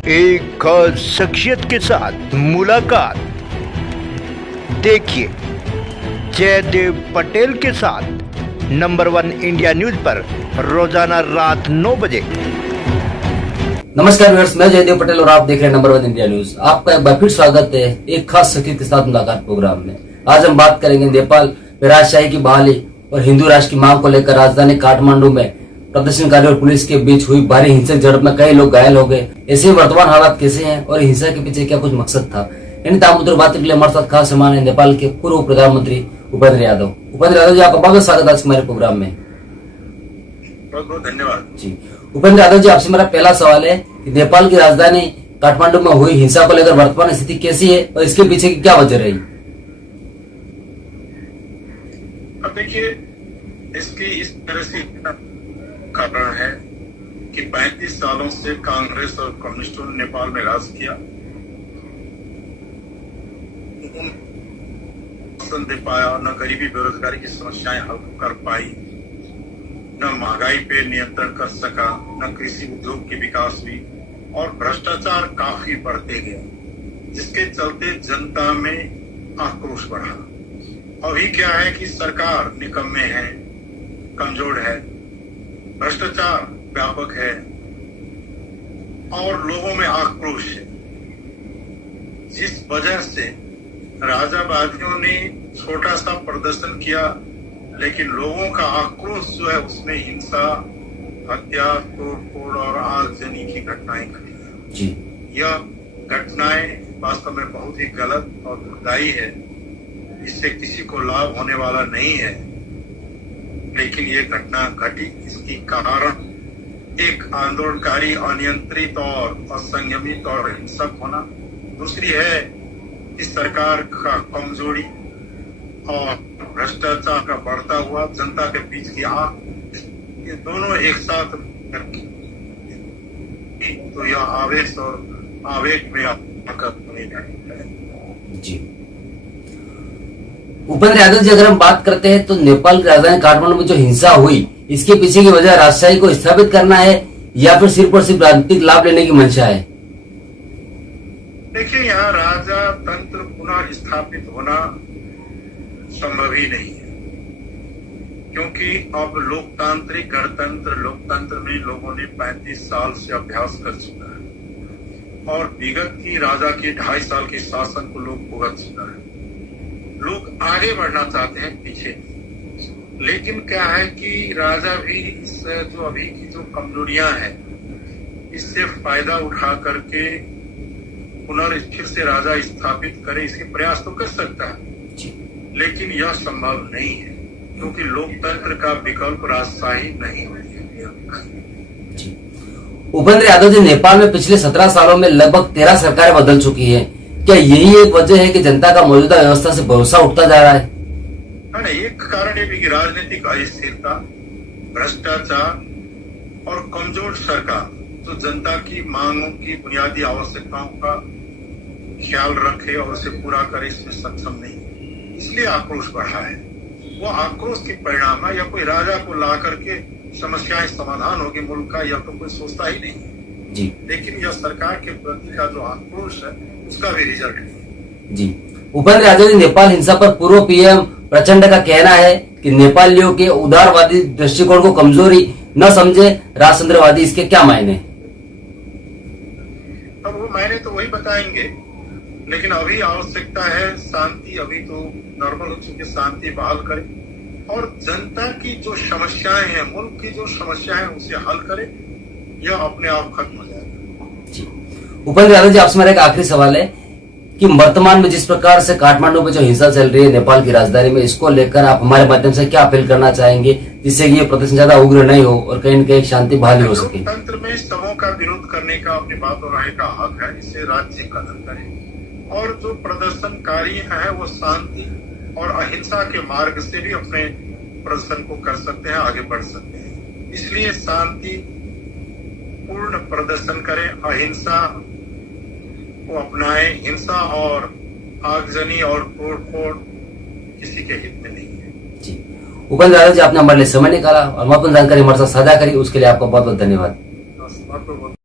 एक खास शख्सियत के साथ मुलाकात। देखिए जयदेव पटेल के साथ नंबर 1 इंडिया न्यूज पर रोजाना रात 9 बजे। नमस्कार व्यूअर्स, मैं जयदेव पटेल और आप देख रहे हैं नंबर 1 इंडिया न्यूज। आपका एक बार फिर स्वागत है एक खास शख्सियत के साथ मुलाकात प्रोग्राम में। आज हम बात करेंगे नेपाल में राजशाही की बहाली और हिंदू राष्ट्र की मांग को लेकर राजधानी काठमांडू में प्रदर्शनकारी और पुलिस के बीच हुई भारी हिंसक झड़प में कई लोग घायल हो गए। ऐसे वर्तमान हालात कैसे हैं और हिंसा के पीछे क्या कुछ मकसद था, इन तामुद्र बात के लिए हमारे साथ खास मेहमान है नेपाल के पूर्व प्रधानमंत्री उपेंद्र यादव। उपेंद्र यादव जी, आपका बहुत स्वागत है आज हमारे प्रोग्राम में। बहुत बहुत धन्यवाद जी उपेंद्र यादव जी, आपसे मेरा पहला सवाल है कि नेपाल की राजधानी काठमांडू में हुई हिंसा को लेकर वर्तमान स्थिति कैसी है और इसके पीछे की क्या वजह रही? अब देखिए, इसकी इस तरह से कारण है कि 35 सालों से कांग्रेस और कम्युनिस्टों ने नेपाल में राज किया, दे पाया, न गरीबी बेरोजगारी की समस्याएं हल कर पाई, न महंगाई पे नियंत्रण कर सका, न कृषि उद्योग की विकास हुई और भ्रष्टाचार काफी बढ़ते गया, जिसके चलते जनता में आक्रोश बढ़ा। अभी क्या है कि सरकार निकम्मे है, कमजोर है, भ्रष्टाचार व्यापक है और लोगों में आक्रोश है, जिस वजह से राजावादियों ने छोटा सा प्रदर्शन किया, लेकिन लोगों का आक्रोश जो है उसमें हिंसा, हत्या, तोड़फोड़ और आगजनी की घटनाएं घटी। यह घटनाएं वास्तव में बहुत ही गलत और दुखदायी है, इससे किसी को लाभ होने वाला नहीं है, लेकिन ये घटना घटी। इसकी कारण एक आंदोलनकारी अनियंत्रित और असंयमित और हिंसक होना, दूसरी है कि सरकार का कमजोरी और भ्रष्टाचार का बढ़ता हुआ जनता के बीच की आग, ये दोनों एक साथ तो यह आवेश और आवेग में जी उपेंद्र यादव जी, अगर हम बात करते हैं तो नेपाल की राजधानी काठमांडू में जो हिंसा हुई, इसके पीछे की वजह राजशाही को स्थापित करना है या फिर सिर्फ और सिर्फ राजनीतिक लाभ लेने की मंशा है? देखिए, यहाँ राजा तंत्र पुनः स्थापित होना संभव ही नहीं है, क्योंकि अब लोकतांत्रिक गणतंत्र लोकतंत्र में लोगों ने 35 साल से अभ्यास कर चुका है और विगत की राजा की 2.5 साल के शासन को लोग भुगत चुका है। लोग आगे बढ़ना चाहते हैं, पीछे नहीं। लेकिन क्या है कि राजा भी इस जो अभी की जो कमजोरियां हैं, इससे फायदा उठा करके पुनर्स्थिर से राजा स्थापित करे, इसके प्रयास तो कर सकता है, लेकिन यह संभव नहीं है, क्योंकि लोकतंत्र का विकल्प राजशाही नहीं होती है। उपेंद्र यादव जी, नेपाल में पिछले 17 सालों में लगभग 13 सरकारें बदल चुकी हैं। क्या यही एक वजह है कि जनता का मौजूदा व्यवस्था से भरोसा उठता जा रहा है? एक कारण ये भी कि राजनीतिक अस्थिरता, भ्रष्टाचार और कमजोर सरकार जो जनता की मांगों की बुनियादी आवश्यकताओं का ख्याल रखे और उसे पूरा करे, इसमें सक्षम नहीं, इसलिए आक्रोश बढ़ा है। वो आक्रोश के परिणाम है, या कोई राजा को ला करके समस्याएं समाधान होगी मुल्क का, या तो कोई सोचता ही नहीं जी। लेकिन यह सरकार के प्रति का जो आक्रोश है उसका भी रिजल्ट है जी। उपेंद्र यादव जी, नेपाल हिंसा पर पूर्व पीएम प्रचंड का कहना है कि नेपालियों के उदारवादी दृष्टिकोण को कमजोरी न समझे राजतंत्रवादी, इसके क्या मायने? अब वो मायने तो वही बताएंगे, लेकिन अभी आवश्यकता है शांति। अभी तो नॉर्मल हो चुकी, शांति बहाल करे और जनता की जो समस्याएं हैं, मुल्क की जो समस्याएं हैं, उसे हल करे, यह अपने आप खत्म हो जाएगा। उपेंद्र यादव जी, आपसे मेरा एक आखिरी सवाल है कि वर्तमान में जिस प्रकार से काठमांडू में जो हिंसा चल रही है नेपाल की राजधानी में, इसको लेकर आप हमारे माध्यम से क्या अपील करना चाहेंगे, जिससे कि ये प्रदर्शन ज्यादा उग्र नहीं हो और कहीं न कहीं शांति बहाली हो सके? लोकतंत्र में सबों का विरोध करने का, अपनी बात और राय का हक है, इसे राज्य कदर करे और जो प्रदर्शनकारी है वो शांति और अहिंसा के मार्ग से भी अपने प्रदर्शन को कर सकते हैं, आगे बढ़ सकते हैं। इसलिए शांति पूर्ण प्रदर्शन करें, अहिंसा को अपनाएं। हिंसा और आगजनी और तोड़फोड़ किसी के हित में नहीं है जी। उपेंद्र यादव जी, आपने हमारे लिए समय निकाला और महत्वपूर्ण जानकारी हमारे साथ साझा करी, उसके लिए आपका बहुत बहुत धन्यवाद।